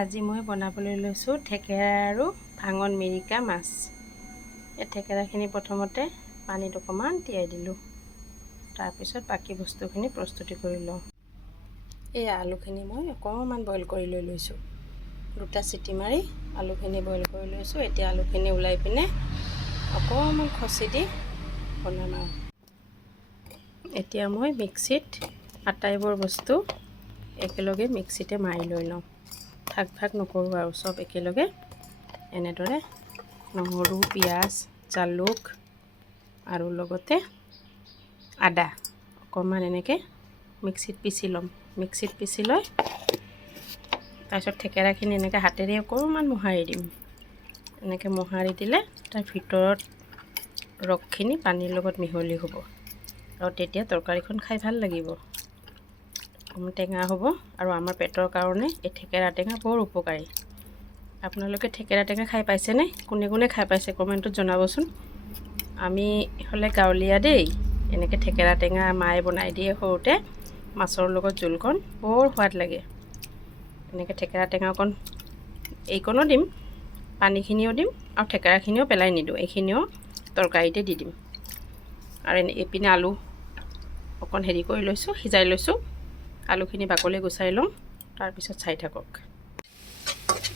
আজি মই বনাবলৈ লৈছোঁ থেকেৰা আৰু ভাঙন মিৰিকা মাছ। এই থেকেৰাখিনি প্ৰথমতে পানীত অকণমান তিয়াই দিলোঁ। তাৰপিছত বাকী বস্তুখিনি প্ৰস্তুতি কৰি লওঁ। এই আলুখিনি মই অকণমান বইল কৰি লৈছোঁ। দুটা চিটি মাৰি আলুখিনি বইল কৰি লৈছোঁ। এতিয়া আলুখিনি ওলাই পিনে অকণমান খচি দি বনাম আৰু। এতিয়া মই মিক্সিত আটাইবোৰ বস্তু একেলগে মিক্সিতে মাৰি লৈ লওঁ। ভাগ ভাগ নকৰোঁ আৰু চব একেলগে এনেদৰে নহৰু, পিঁয়াজ, জালুক আৰু লগতে আদা অকণমান এনেকৈ মিক্সিত পিচি ল'ম। মিক্সিত পিচি লৈ তাৰপিছত থেকেৰাখিনি এনেকৈ হাতেৰে অকণমান মোহাৰি দিম। এনেকৈ মোহাৰি দিলে তাৰ ভিতৰত ৰসখিনি পানীৰ লগত মিহলি হ'ব আৰু তেতিয়া তৰকাৰীখন খাই ভাল লাগিব। অকণমান টেঙা হ'ব আৰু আমাৰ পেটৰ কাৰণে এই থেকেৰা টেঙা বৰ উপকাৰী। আপোনালোকে থেকেৰা টেঙা খাই পাইছেনে? কোনে কোনে খাই পাইছে কমেণ্টত জনাবচোন। আমি হ'লে গাঁৱলীয়া দেই, এনেকৈ থেকেৰা টেঙা মায়ে বনাই দিয়ে সৰুতে মাছৰ লগত জোলকণ বৰ সোৱাদ লাগে। এনেকৈ থেকেৰা টেঙা অকণ এইকণো দিম, পানীখিনিও দিম আৰু থেকেৰাখিনিও পেলাই নিদিওঁ, এইখিনিও তৰকাৰীতে দি দিম। আৰু এইপিনে আলু অকণ হেৰি কৰি লৈছোঁ, সিজাই লৈছোঁ। আলুখিনি বাকলি গুচাই লওঁ, তাৰপিছত চাই থাকক।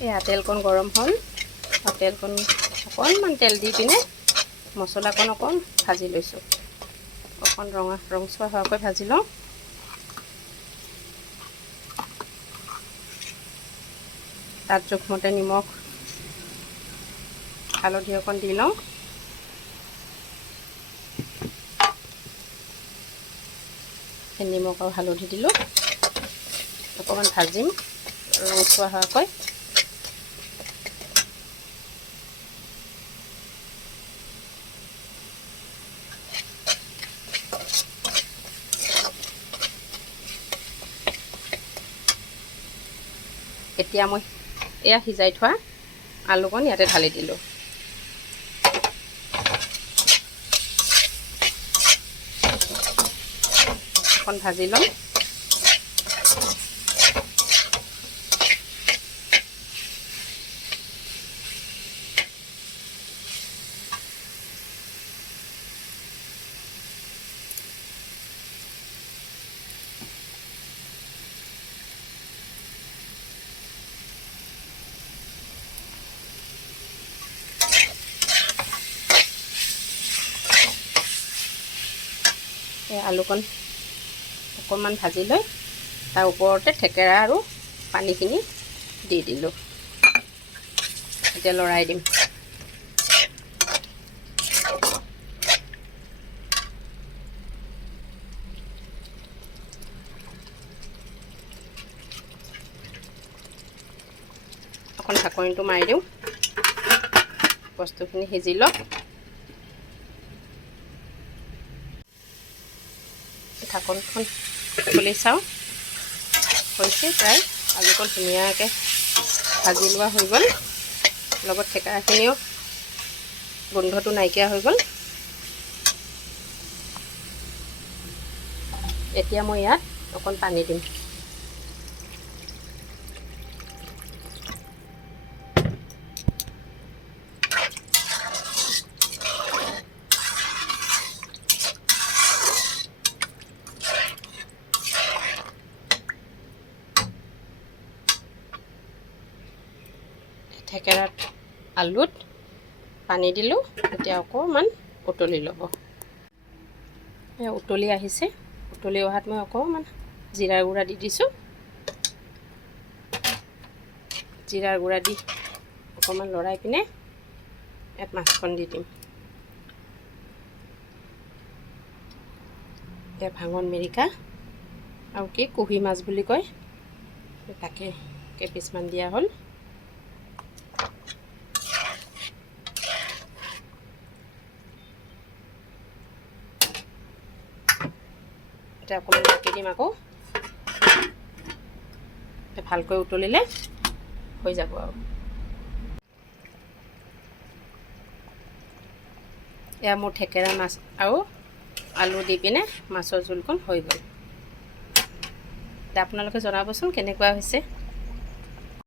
এয়া তেলকণ গৰম হ'ল, তেলকণ অকণমান তেল দি পিনে মছলাকণ অকণ ভাজি লৈছোঁ। অকণ ৰঙচুৱা হোৱাকৈ ভাজি লওঁ। তাত জোখমতে নিমখ, হালধি অকণ দি লওঁ। নিমখ আৰু হালধি দিলোঁ, অকণমান ভাজিম ৰঙচুৱা হোৱাকৈ। এতিয়া মই এয়া সিজাই থোৱা আলুকণ ইয়াতে ঢালি দিলোঁ। অকণ ভাজি ল'ম। এই আলুকণ অকণমান ভাজি লৈ তাৰ ওপৰতে থেকেৰা আৰু পানীখিনি দি দিলোঁ। এতিয়া লৰাই দিম। অকণ ঢাকনিটো মাৰি দিওঁ, বস্তুখিনি সিজি লওক। ঢাকনখন খুলি চাওঁ, হৈছে প্ৰায়। আলুকণ ধুনীয়াকৈ ভাজি লোৱা হৈ গ'ল, লগত থেকেৰাখিনিও গোন্ধটো নাইকিয়া হৈ গ'ল। এতিয়া মই ইয়াত অকণ পানী দিম। থেকেৰাত আলুত পানী দিলোঁ, এতিয়া অকণমান উতলি ল'ব। উতলি আহিছে, উতলি অহাত মই অকণমান জিৰাৰ গুড়া দি দিছোঁ। জিৰাৰ গুড়া দি অকণমান লৰাই পিনে ইয়াত মাছখন দি দিম। এয়া ভাঙন মিৰিকা আৰু কি কুহি মাছ বুলি কয়, তাকে কেইপিচমান দিয়া হ'ল। এতিয়া অকণমান ঢাকি দিম আকৌ। ভালকৈ উতলিলে হৈ যাব আৰু। এয়া মোৰ থেকেৰা মাছ আৰু আলু দি পিনে মাছৰ জোলকণ হৈ গ'ল। এতিয়া আপোনালোকে জনাবচোন কেনেকুৱা হৈছে।